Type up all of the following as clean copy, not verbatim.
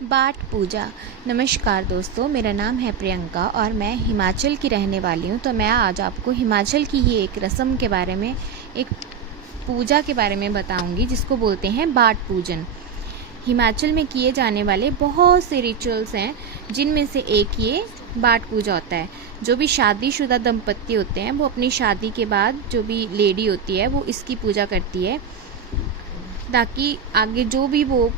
बाट पूजा। नमस्कार दोस्तों, मेरा नाम है प्रियंका और मैं हिमाचल की रहने वाली हूँ। तो मैं आज आपको हिमाचल की ही एक रस्म के बारे में, एक पूजा के बारे में बताऊँगी जिसको बोलते हैं बाट पूजन। हिमाचल में किए जाने वाले बहुत से रिचुअल्स हैं, जिनमें से एक ये बाट पूजा होता है। जो भी शादीशुदा दंपत्ति होते हैं वो अपनी शादी के बाद जो भी लेडी होती है वो इसकी पूजा करती है, ताकि आगे जो भी वो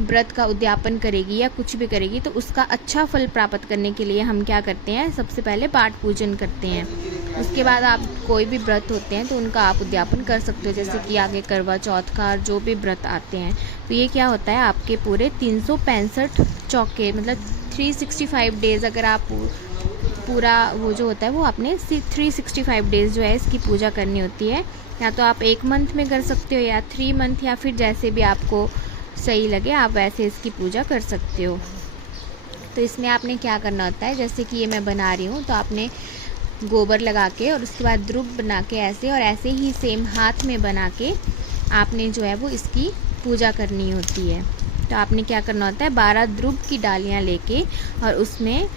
व्रत का उद्यापन करेगी या कुछ भी करेगी तो उसका अच्छा फल प्राप्त करने के लिए हम क्या करते हैं, सबसे पहले पाठ पूजन करते हैं। उसके बाद आप कोई भी व्रत होते हैं तो उनका आप उद्यापन कर सकते हो, जैसे कि आगे करवा चौथ का जो भी व्रत आते हैं। तो ये क्या होता है, आपके पूरे 365 चौके मतलब 365 डेज़, अगर आप पूरा वो जो होता है वो आपने 365 डेज़ जो है इसकी पूजा करनी होती है। या तो आप 1 मंथ में कर सकते हो या 3 मंथ, या फिर जैसे भी आपको सही लगे आप वैसे इसकी पूजा कर सकते हो। तो इसमें आपने क्या करना होता है, जैसे कि ये मैं बना रही हूँ तो आपने गोबर लगा के और उसके बाद द्रुप बना के ऐसे और ऐसे ही सेम हाथ में बना के आपने जो है वो इसकी पूजा करनी होती है। तो आपने क्या करना होता है, 12 द्रुप की डालियाँ लेके और उसमें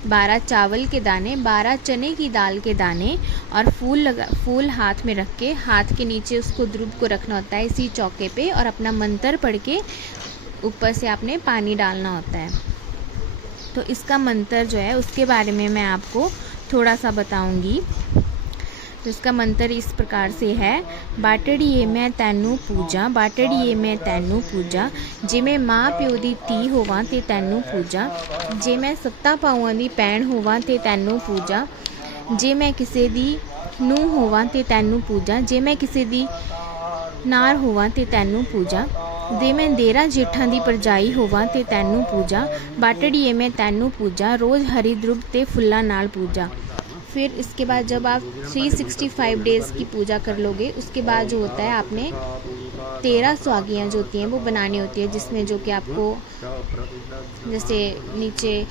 12 चावल के दाने, 12 चने की दाल के दाने और फूल हाथ में रख के हाथ के नीचे उसको द्रुप को रखना होता है इसी चौके पे, और अपना मंत्र पढ़ के ऊपर से आपने पानी डालना होता है। तो इसका मंत्र जो है उसके बारे में मैं आपको थोड़ा सा बताऊंगी। तो इसका मंत्र इस प्रकार से है, बाटड़िए मैं तैनू पूजा, बाटड़िए मैं तैनू पूजा, जे मैं माँ प्यो दी धी होवां ते तैनू पूजा, जे मैं सत्ता पाऊआं दी भैन होवां ते तैनू पूजा, जे मैं किसे दी नूंह होवां ते तैनू पूजा, जे मैं किसे दी नार होवां ते तैनू पूजा, जे मैं देरा जेठां दी परजाई होवां ते तैनू पूजा, बाटड़िए मैं तैनू पूजा, रोज़ हरी द्रुप ते फुल्लां नाल पूजा। फिर इसके बाद जब आप 365 डेज़ की पूजा कर लोगे, उसके बाद जो होता है आपने 13 स्वागियाँ जो होती हैं वो बनानी होती है, जिसमें जो कि आपको जैसे नीचे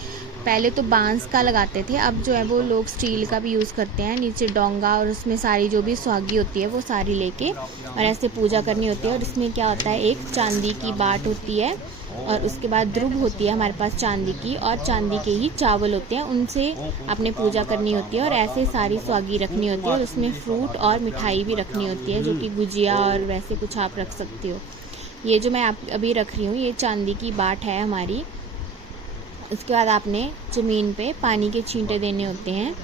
पहले तो बांस का लगाते थे, अब जो है वो लोग स्टील का भी यूज़ करते हैं। नीचे डोंगा और उसमें सारी जो भी स्वागी होती है वो सारी लेके और ऐसे पूजा करनी होती है। और इसमें क्या होता है, एक चांदी की बाट होती है और उसके बाद ध्रुव होती है हमारे पास चांदी की, और चांदी के ही चावल होते हैं, उनसे आपने पूजा करनी होती है। और ऐसे सारी स्वागी रखनी होती है और उसमें फ्रूट और मिठाई भी रखनी होती है, जो कि गुजिया और वैसे कुछ आप रख सकते हो। ये जो मैं आप अभी रख रही हूँ ये चांदी की बाट है हमारी। उसके बाद आपने ज़मीन पे पानी के छींटे देने होते हैं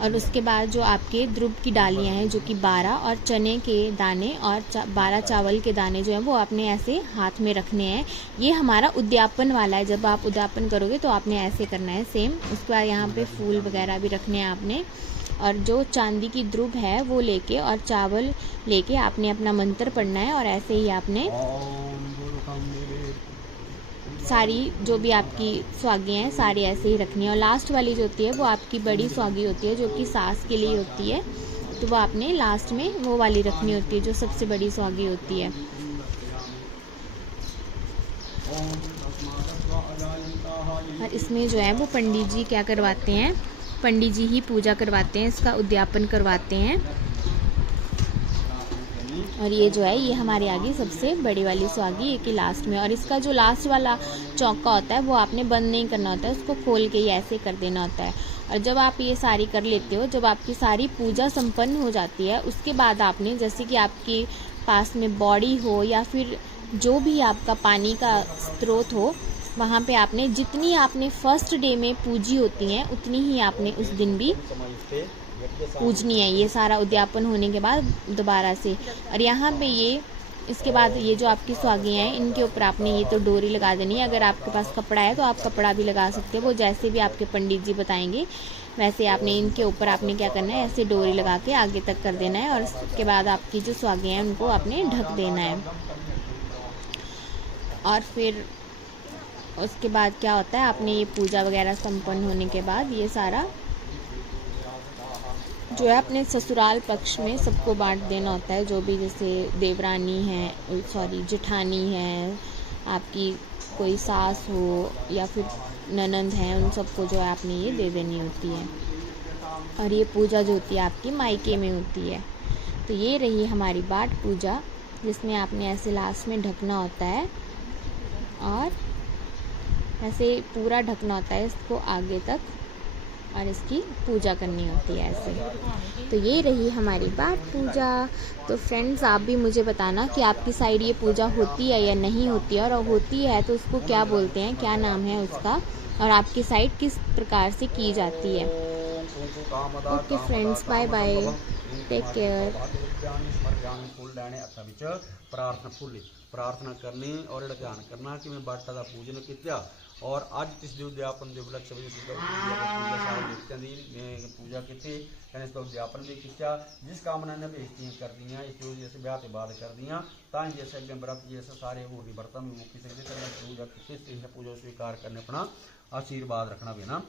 और उसके बाद जो आपके ध्रुव की डालियाँ हैं जो कि 12 और चने के दाने और 12 चावल के दाने जो हैं वो आपने ऐसे हाथ में रखने हैं। ये हमारा उद्यापन वाला है, जब आप उद्यापन करोगे तो आपने ऐसे करना है सेम। उसके बाद यहाँ पे फूल वगैरह भी रखने हैं आपने, और जो चांदी की ध्रुव है वो लेके और चावल लेके आपने अपना मंत्र पढ़ना है। और ऐसे ही आपने सारी जो भी आपकी स्वागियाँ हैं सारी ऐसे ही रखनी है। और लास्ट वाली जो होती है वो आपकी बड़ी स्वागी होती है, जो कि सास के लिए होती है, तो वो आपने लास्ट में वो वाली रखनी होती है जो सबसे बड़ी स्वागी होती है। और इसमें जो है वो पंडित जी क्या करवाते हैं, पंडित जी ही पूजा करवाते हैं, इसका उद्यापन करवाते हैं। और ये जो है ये हमारे आगे सबसे बड़ी वाली स्वागी एक ही लास्ट में। और इसका जो लास्ट वाला चौका होता है वो आपने बंद नहीं करना होता है, उसको खोल के ही ऐसे कर देना होता है। और जब आप ये सारी कर लेते हो, जब आपकी सारी पूजा संपन्न हो जाती है, उसके बाद आपने जैसे कि आपके पास में बॉडी हो या फिर जो भी आपका पानी का स्रोत हो, वहाँ पे आपने जितनी आपने फर्स्ट डे में पूजी होती हैं उतनी ही आपने उस दिन भी पूजनी है, ये सारा उद्यापन होने के बाद दोबारा से। और यहाँ पे ये इसके बाद ये जो आपकी स्वागियाँ हैं इनके ऊपर आपने ये तो डोरी लगा देनी है। अगर आपके पास कपड़ा है तो आप कपड़ा भी लगा सकते हो, वो जैसे भी आपके पंडित जी बताएंगे वैसे आपने इनके ऊपर आपने क्या करना है, ऐसे डोरी लगा के आगे तक कर देना है। और उसके बाद आपकी जो स्वागियाँ हैं उनको आपने ढक देना है। और फिर उसके बाद क्या होता है, आपने ये पूजा वगैरह संपन्न होने के बाद ये सारा जो है अपने ससुराल पक्ष में सबको बांट देना होता है। जो भी जैसे देवरानी है, सॉरी जेठानी है, आपकी कोई सास हो या फिर ननंद है, उन सबको जो है आपने ये दे देनी होती है। और ये पूजा जो होती है आपकी मायके में होती है। तो ये रही हमारी बाट पूजा, जिसमें आपने ऐसे लास्ट में ढकना होता है और ऐसे पूरा ढकना होता है इसको आगे तक और इसकी पूजा करनी होती है ऐसे। तो ये रही हमारी बात पूजा। तो फ्रेंड्स, आप भी मुझे बताना कि आपकी साइड ये पूजा होती है या नहीं होती है, और होती है तो उसको क्या बोलते हैं, क्या नाम है उसका, और आपकी साइड किस प्रकार से की जाती है। Okay friends, bye bye, take care. प्रार्थना करनी और ध्यान करना कि मैं बाटा का पूजन किया और अज इस उद्यापन के उपलक्ष्य पूजा की इसका उद्यापन भी किया। जिस कामना ने बेजतियाँ कर दी इस जैसे ब्याह के बाद कर दी ताकि जैसे अगे व्रत जैसे सारे होगी व्रतों में मुक्ति सकते पूजा पूजा स्वीकार करने अपना आशीर्वाद रखना भी ना।